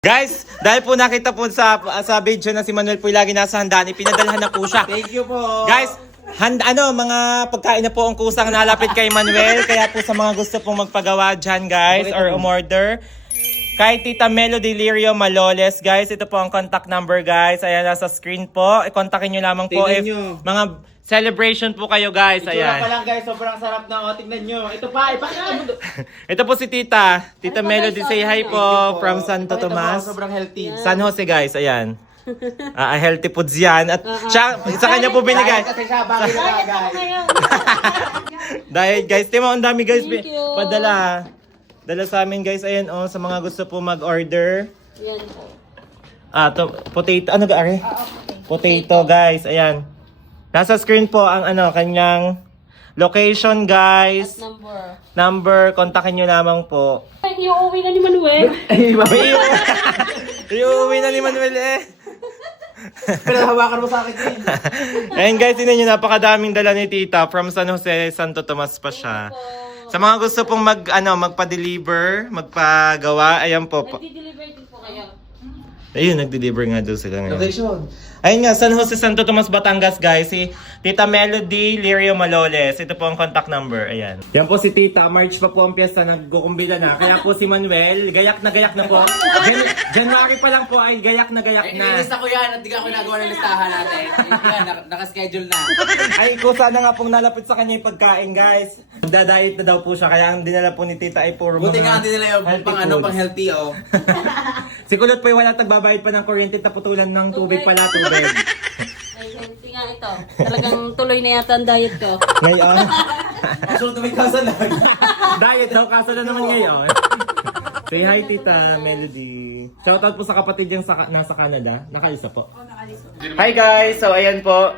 Guys, dahil po nakita po sa video na si Manuel po lagi nasa handaan, pinadalhan na po siya. Thank you po. Guys, mga pagkain na po ang kusang nalapit kay Manuel. Kaya po sa mga gusto pong magpagawa dyan, guys, or umorder. Kay Tita Melo Delirio Maloles, guys. Ito po ang contact number, guys. Ayan, nasa screen po. I-contactin nyo lamang po if mga celebration po kayo, guys. Itsura Ayan. pa lang, guys. Sobrang sarap na. O, tignan nyo. Ito pa. Ipakita mo. Ito po si Tita. Tita Melody, say hi po from Santo Tomas. Sobrang healthy. San Jose, guys. Ayan. Healthy foods yan. At siya, sa kanya po binigay. Kasi siya, bagay na bagay. Dahil guys, tima, ang dami guys. Thank you. Padala. Dala sa amin guys. Ayan sa mga gusto po mag-order. Yan po. Potato. Ano ga, Ari? Potato guys. Ayan. Nasa screen po ang kanyang location guys. Number. Kontakin nyo lamang po. Ay, iuwi na ni Manuel. Iuwi na ni Manuel eh. Pinahawakan mo sa akin din. Ayan guys, tinan nyo, napakadaming dala ni Tita. From San Jose, Santo Tomas pa siya. Sa mga gusto pong magpa-deliver, magpagawa, ayan po. Nagdi-deliver din po kayo. Ayun, nagde-deliver nga doon sila ngayon. Location. Ayun nga, San Jose, Santo Tomas, Batangas, guys. Si Tita Melody Lirio Maloles. Ito po ang contact number. Ayan. Yan po si Tita. March pa po ang piyesta. Nagkukumbila na. Kaya po si Manuel, gayak na po. January pa lang po ay gayak na Ay, na. nilista ko yan at di ka ako nagawa ng listahan natin. Yan, nakaschedule na. Ay, kusa na nga pong nalapit sa kanya yung pagkain, guys. Magda-diet na daw po siya. Kaya ang dinala po ni Tita ay puro Buti nga mga hindi nila yung pang healthy, oh. Si Kulot po ay wala nagbabayad pa ng kuryente. Taputulan ng tubig pala, tubig. Ay, healthy nga ito. Talagang tuloy na yata ang diet ko. Ngayon. Kasunod na may kasalag. Diet daw, kaso na naman ngayon. Say hi, Tita Melody. Shoutout po sa kapatid yung nasa Canada. Nakalisa po. Hi guys! So ayan po.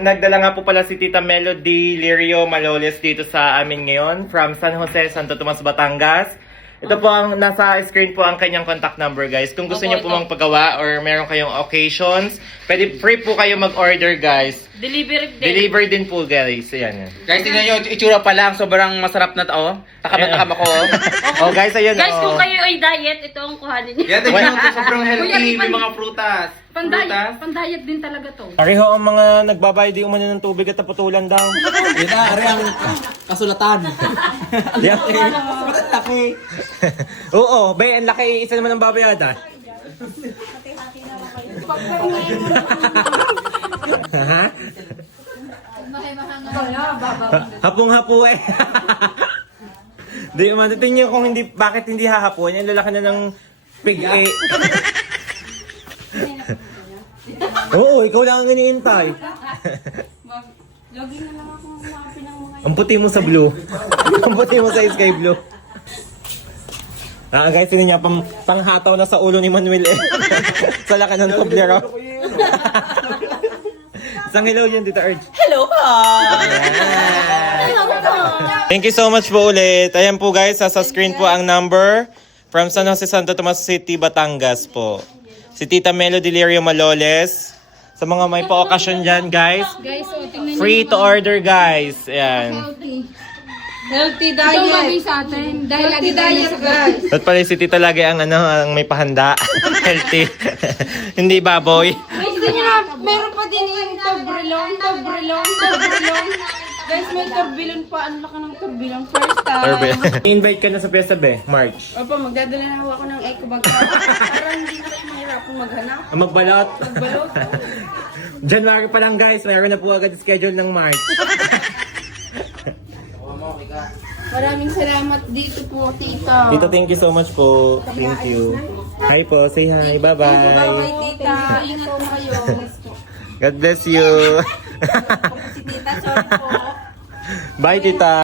Nagdala nga po pala si Tita Melody Lirio Maloles dito sa amin ngayon. From San Jose, Santo Tomas, Batangas. Ito po ang nasa screen po ang kanyang contact number guys. Kung gusto niyo po magpagawa or meron kayong occasions, pwede free po kayo mag-order guys. Deliver din po guys. Ayan. Guys, tingnan nyo, itsura pa lang, sobrang masarap na to, oh. Takam ako, oh. Oh guys, ayan. Guys, kung kayo ay diet, ito ang kuhanin niyo. Yan, tingnan nyo, sobrang healthy, may mga prutas. Pan-diet din talaga to. Pareho ang mga nagbabayad di umano ng tubig at naputulan daw. Yan na, ari ang kasulatan. Yeah. Sobrang laki. Oo, bay, ang laki. Isa naman ang babayadan. Ha? Hapong-hapo eh. Di man, tingin niyo kung bakit hindi hahapon, yung lalaki na ng pig eh. Oo, ikaw lang ang iniintay. Lagi na lang ako makapin ng mga Ang puti mo sa blue. Ang puti mo sa sky blue. Guys, yun niya, panghataw na sa ulo ni Manuel eh. Sa laka ng tublero. Isang hello yun, Tita Urge. Hello, Thank you so much po ulit. Ayan po guys, sa screen po ang number from San Jose, Santo Tomas City, Batangas po. Si Tita Melody Lirio Maloles. Sa mga may pa-okasyon dyan guys, guys, so tingnan free to order guys. Ayan. healthy diet. Ito bagay sa atin. Dahil lagi diet, guys. At pala si Tita lagi ang ang may pahanda. Healthy. Hindi baboy. Guys, ito nyo na, meron pa din yung tobrilong. Guys, may turbilon pa. Ang laki ng turbilon. First time. Invite ka na sa Fiesta Be, March. Opo, magdadala na ako ng eco bag. Para hindi na kayo mahirapan maghanap. Magbalot. Magbalot. January pa lang guys, mayroon na po agad schedule ng March. Maraming salamat dito po, tita. Tito, thank you so much po. Thank you. Hi po, say hi. Bye-bye. Bye, tita. Ingat po kayo. God bless you. Si tita, sorry po. Bye, Tita.